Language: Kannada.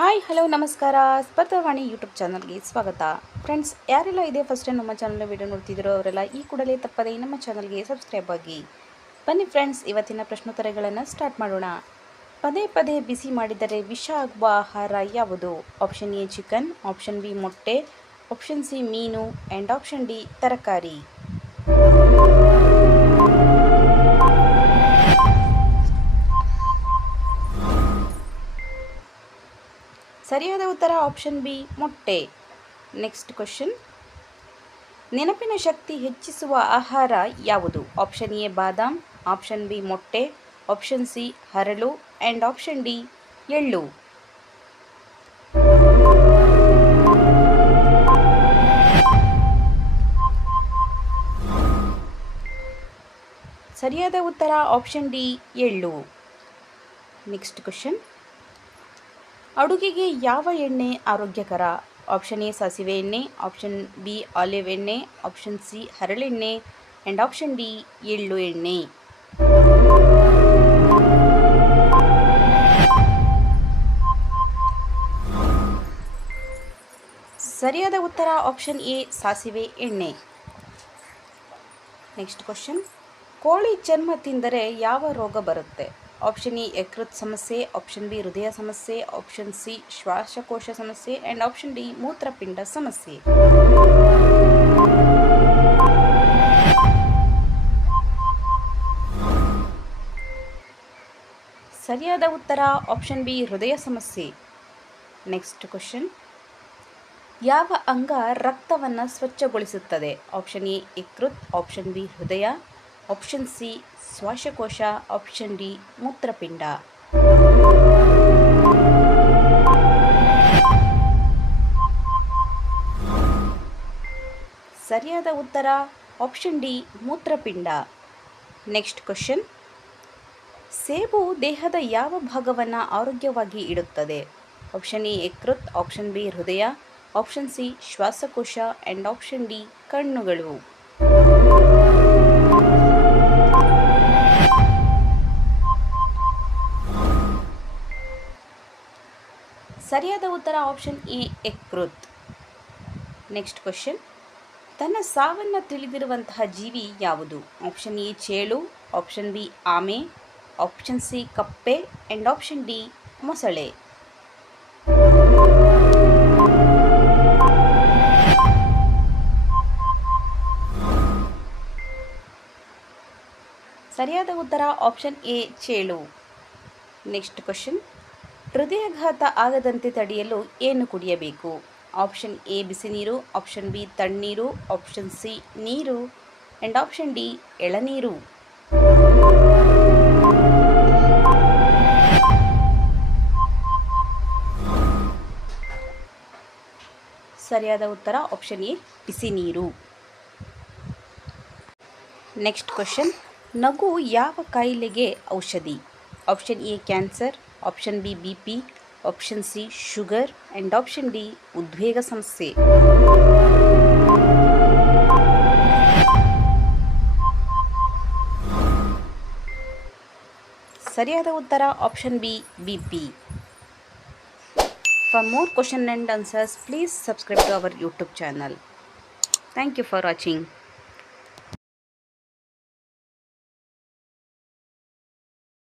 ಹಾಯ್ ಹಲೋ ನಮಸ್ಕಾರ. ಸ್ಪರ್ಧಾವಾಣಿ ಯೂಟ್ಯೂಬ್ ಚಾನಲ್ಗೆ ಸ್ವಾಗತ. ಫ್ರೆಂಡ್ಸ್, ಯಾರೆಲ್ಲ ಇದೇ ಫಸ್ಟ್ ಟೈಮ್ ನಮ್ಮ ಚಾನಲ್ನ ವಿಡಿಯೋ ನೋಡ್ತಿದ್ದೀರೋ ಅವರೆಲ್ಲ ಈ ಕೂಡಲೇ ತಪ್ಪದೇ ನಮ್ಮ ಚಾನಲ್ಗೆ ಸಬ್ಸ್ಕ್ರೈಬ್ ಆಗಿ. ಬನ್ನಿ ಫ್ರೆಂಡ್ಸ್, ಇವತ್ತಿನ ಪ್ರಶ್ನೋತ್ತರಗಳನ್ನು ಸ್ಟಾರ್ಟ್ ಮಾಡೋಣ. ಪದೇ ಪದೇ ಬಿಸಿ ಮಾಡಿದರೆ ವಿಷ ಆಗುವ ಆಹಾರ ಯಾವುದು? Option A chicken, option B ಮೊಟ್ಟೆ, ಆಪ್ಷನ್ ಸಿ ಮೀನು ಆ್ಯಂಡ್ ಆಪ್ಷನ್ ಡಿ ತರಕಾರಿ. ಸರಿಯಾದ ಉತ್ತರ ಆಪ್ಷನ್ ಬಿ ಮೊಟ್ಟೆ. Next question. ನೆನಪಿನ ಶಕ್ತಿ ಹೆಚ್ಚಿಸುವ ಆಹಾರ ಯಾವುದು? Option A badam, option B ಮೊಟ್ಟೆ, ಆಪ್ಷನ್ ಸಿ ಹರಳು ಆ್ಯಂಡ್ ಆಪ್ಷನ್ ಡಿ ಎಳ್ಳು. ಸರಿಯಾದ ಉತ್ತರ ಆಪ್ಷನ್ ಡಿ ಎಳ್ಳು. Next question. ಅಡುಗೆಗೆ ಯಾವ ಎಣ್ಣೆ ಆರೋಗ್ಯಕರ? ಆಪ್ಷನ್ ಎ ಸಾಸಿವೆ ಎಣ್ಣೆ, ಆಪ್ಷನ್ ಬಿ ಆಲಿವ್ ಎಣ್ಣೆ, ಆಪ್ಷನ್ ಸಿ ಹರಳೆಣ್ಣೆ ಆ್ಯಂಡ್ ಆಪ್ಷನ್ ಡಿ ಎಳ್ಳು ಎಣ್ಣೆ. ಸರಿಯಾದ ಉತ್ತರ ಆಪ್ಷನ್ ಎ ಸಾಸಿವೆ ಎಣ್ಣೆ. Next question. ಕೋಳಿ ಚರ್ಮ ತಿಂದರೆ ಯಾವ ರೋಗ ಬರುತ್ತೆ? ಆಪ್ಷನ್ ಎ ಯಕೃತ್ ಸಮಸ್ಯೆ, ಆಪ್ಷನ್ ಬಿ ಹೃದಯ ಸಮಸ್ಯೆ, ಆಪ್ಷನ್ ಸಿ ಶ್ವಾಸಕೋಶ ಸಮಸ್ಯೆ ಆ್ಯಂಡ್ ಆಪ್ಷನ್ ಡಿ ಮೂತ್ರಪಿಂಡ ಸಮಸ್ಯೆ. ಸರಿಯಾದ ಉತ್ತರ ಆಪ್ಷನ್ ಬಿ ಹೃದಯ ಸಮಸ್ಯೆ. Next question. ಯಾವ ಅಂಗ ರಕ್ತವನ್ನು ಸ್ವಚ್ಛಗೊಳಿಸುತ್ತದೆ? ಆಪ್ಷನ್ ಎ ಯಕೃತ್, ಆಪ್ಷನ್ ಬಿ ಹೃದಯ, ಆಪ್ಷನ್ ಸಿ ಶ್ವಾಸಕೋಶ, ಆಪ್ಷನ್ ಡಿ ಮೂತ್ರಪಿಂಡ. ಸರಿಯಾದ ಉತ್ತರ ಆಪ್ಷನ್ ಡಿ ಮೂತ್ರಪಿಂಡ. Next question. ಸೇಬು ದೇಹದ ಯಾವ ಭಾಗವನ್ನು ಆರೋಗ್ಯವಾಗಿ ಇಡುತ್ತದೆ? ಆಪ್ಷನ್ ಎ ಯಕೃತ್, ಆಪ್ಷನ್ ಬಿ ಹೃದಯ, ಆಪ್ಷನ್ ಸಿ ಶ್ವಾಸಕೋಶ ಆ್ಯಂಡ್ ಆಪ್ಷನ್ ಡಿ ಕಣ್ಣುಗಳು. ಸರಿಯಾದ ಉತ್ತರ ಆಪ್ಷನ್ ಎ ಯಕೃತ್. Next question. ತನ್ನ ಸಾವನ್ನು ತಿಳಿದಿರುವಂತಹ ಜೀವಿ ಯಾವುದು? ಆಪ್ಷನ್ ಎ ಚೇಳು, ಆಪ್ಷನ್ ಬಿ ಆಮೆ, ಆಪ್ಷನ್ ಸಿ ಕಪ್ಪೆ ಆ್ಯಂಡ್ ಆಪ್ಷನ್ ಡಿ ಮೊಸಳೆ. ಸರಿಯಾದ ಉತ್ತರ ಆಪ್ಷನ್ ಎ ಚೇಳು. Next question. ಹೃದಯಾಘಾತ ಆಗದಂತೆ ತಡೆಯಲು ಏನು ಕುಡಿಯಬೇಕು? ಆಪ್ಷನ್ ಎ ಬಿಸಿ ನೀರು, ಆಪ್ಷನ್ ಬಿ ತಣ್ಣೀರು, ಆಪ್ಷನ್ ಸಿ ನೀರು ಆ್ಯಂಡ್ ಆಪ್ಷನ್ ಡಿ ಎಳನೀರು. ಸರಿಯಾದ ಉತ್ತರ ಆಪ್ಷನ್ ಎ ಬಿಸಿ ನೀರು. Next question. ನಗು ಯಾವ ಕಾಯಿಲೆಗೆ ಔಷಧಿ? Option A cancer, option B BP, option C sugar and option D ಉದ್ವೇಗ ಸಮಸ್ಯೆ. ಸರಿಯಾದ ಉತ್ತರ option B BP. For more question and answers, please subscribe to our YouTube channel. Thank you for watching.